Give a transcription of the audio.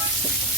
Thank you.